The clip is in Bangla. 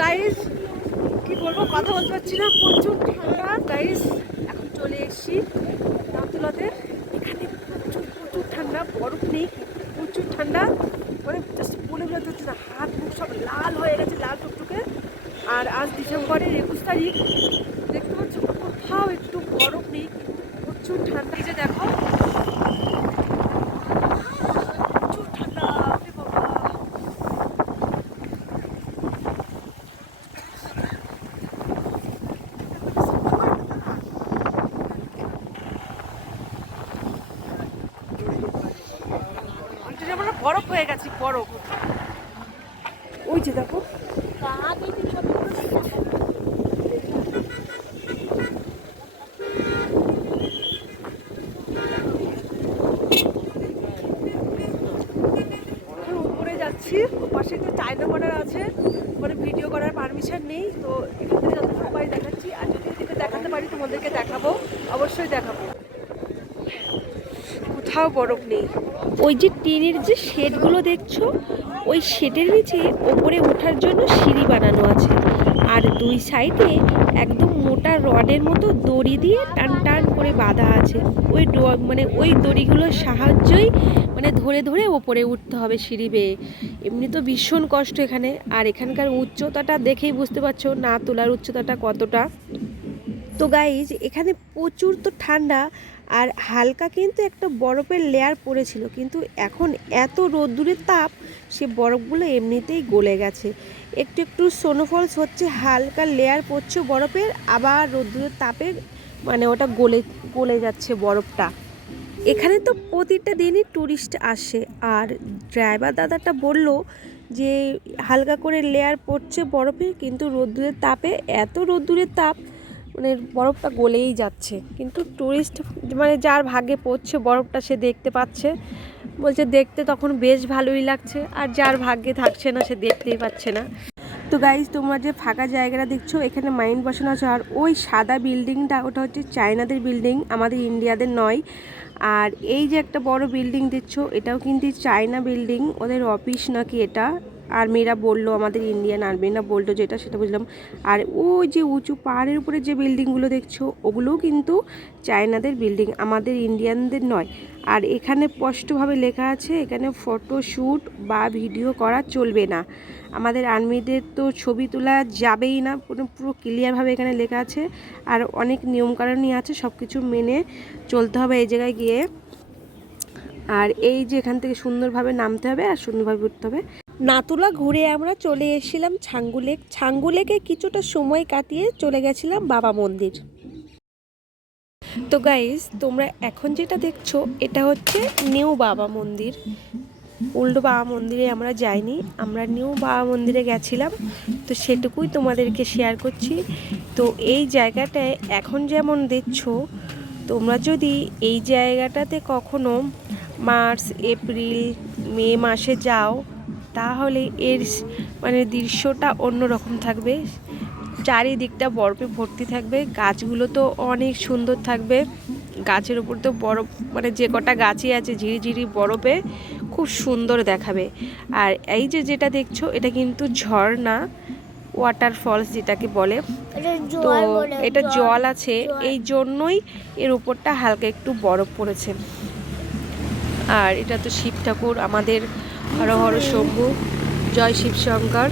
গাইস কি বলবো, কথা বলতে পারছি না, প্রচুর ঠান্ডা। গাইস এখন চলে এসেছি নাতুলাতে। এখানে প্রচুর প্রচুর ঠান্ডা, বরফ নেই, প্রচুর ঠান্ডা। মানে জাস্ট বলে বোঝাতে হচ্ছে না, হাত মুখ সব লাল হয়ে গেছে, লাল টুকটুকে। আর আজ ডিসেম্বরের 21 তারিখ, দেখতে পাচ্ছ কোথাও একটু বরফ নেই, প্রচুর ঠান্ডা। এই যে দেখো প্রচুর ঠান্ডা, বাবা। বরফ হয়ে গেছে, বরফ। ওই যে দেখো উপরে যাচ্ছি, পাশে তো চায়না বর্ডার আছে, মানে ভিডিও করার পারমিশন নেই, তো এখান থেকে যত সবাই দেখাচ্ছি। আর যদি এদিকে দেখাতে পারি তোমাদেরকে দেখাবো, অবশ্যই দেখাবো। কোথাও বরফ নেই। ওই যে টিনের যে শেডগুলো দেখছো, ওই শেডের নিচে ওপরে ওঠার জন্য সিঁড়ি বানানো আছে। আর দুই সাইডে একদম মোটা রডের মতো দড়ি দিয়ে টান টান করে বাঁধা আছে। ওই মানে ওই দড়িগুলোর সাহায্যই মানে ধরে ধরে ওপরে উঠতে হবে সিঁড়ি বেয়ে। এমনি তো ভীষণ কষ্ট এখানে। আর এখানকার উচ্চতাটা দেখেই বুঝতে পারছো না তোলার উচ্চতাটা কতটা। তো গাইজ এখানে প্রচুর তো ঠান্ডা, আর হালকা কিন্তু একটা বরফের লেয়ার পড়েছিল, কিন্তু এখন এত রোদ্দুরের তাপ, সে বরফগুলো এমনিতেই গলে গেছে। একটু একটু স্নোফলস হচ্ছে, হালকা লেয়ার পড়ছে বরফের, আবার রোদ্দুরের তাপে মানে ওটা গলে গলে যাচ্ছে বরফটা। এখানে তো প্রতিটা দিনই ট্যুরিস্ট আসে। আর ড্রাইভার দাদাটা বলল যে হালকা করে লেয়ার পড়ছে বরফের, কিন্তু রোদ্দুরের তাপে, এত রোদ্দুরের তাপ মানে বরফটা গলেই যাচ্ছে। কিন্তু ট্যুরিস্ট মানে যার ভাগে পড়ছে বরফটা, সে দেখতে পাচ্ছে, বলছে দেখতে তখন বেশ ভালোই লাগছে। আর যার ভাগ্যে থাকছে না, সে দেখতেই পাচ্ছে না। তো গাইজ তোমরা যে ফাঁকা জায়গাটা দেখছো, এখানে মাইন্ড বসানো আছে। আর ওই সাদা বিল্ডিংটা, ওটা হচ্ছে চায়নাদের বিল্ডিং, আমাদের ইন্ডিয়াদের নয়। আর এই যে একটা বড় বিল্ডিং দেখছো, এটাও কিন্তু চায়না বিল্ডিং, ওদের অফিস নাকি এটা। আর্মিরা বললো, আমাদের ইন্ডিয়ান আর্মিরা বললো যেটা, সেটা বুঝলাম। আর ওই যে উঁচু পাহাড়ের উপরে যে বিল্ডিংগুলো দেখছো, ওগুলোও কিন্তু চায়নাদের বিল্ডিং, আমাদের ইন্ডিয়ানদের নয়। আর এখানে স্পষ্টভাবে লেখা আছে, এখানে ফটোশ্যুট বা ভিডিও করা চলবে না। আমাদের আর্মিদের তো ছবি তোলা যাবেই না, পুরো ক্লিয়ারভাবে এখানে লেখা আছে। আর অনেক নিয়মকানুনই আছে, সব কিছু মেনে চলতে হবে এই জায়গায় গিয়ে। আর এই যে এখান থেকে সুন্দরভাবে নামতে হবে আর সুন্দরভাবে উঠতে হবে। নাতুলা ঘুরে আমরা চলে এসেছিলাম ছাঙ্গু লেক। ছাঙ্গু লেকে কিছুটা সময় কাটিয়ে চলে গেছিলাম বাবা মন্দির। তো গাইস তোমরা এখন যেটা দেখছো, এটা হচ্ছে নিউ বাবা মন্দির। ওল্ড বাবা মন্দিরে আমরা যাইনি, আমরা নিউ বাবা মন্দিরে গেছিলাম। তো সেটুকুই তোমাদেরকে শেয়ার করছি। তো এই জায়গাটায় এখন যেমন দেখছো, তোমরা যদি এই জায়গাটাতে কখনো মার্চ, এপ্রিল, মে মাসে যাও, তাহলে এর মানে দৃশ্যটা অন্যরকম থাকবে। চারিদিকটা বরফে ভর্তি থাকবে, গাছগুলো তো অনেক সুন্দর থাকবে। গাছের উপর তো বরফ, মানে যে কটা গাছই আছে ঝিরিঝিরি বরফে, খুব সুন্দর দেখাবে। আর এই যে যেটা দেখছো, এটা কিন্তু ঝর্ণা, ওয়াটারফলস যেটাকে বলে। তো এটা জল আছে, এই জন্যই এর উপরটা হালকা একটু বরফ পড়েছে। আর এটা তো শিব ঠাকুর, আমাদের হর হর শম্ভু, জয় শিব শঙ্কর।